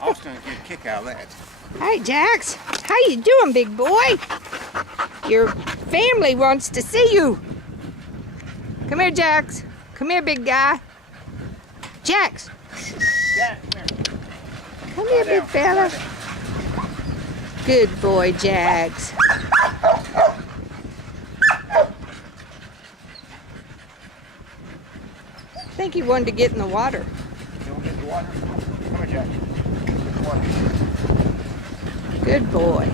Austin will get a kick out of that. Hi, Jax. How you doing, big boy? Your family wants to see you. Come here, Jax. Come here, big guy. Jax. Jack, come here. Come here, big fella. Good boy, Jax. I think he wanted to get in the water. You want to get in the water? Come here, Jack. Water. Good boy.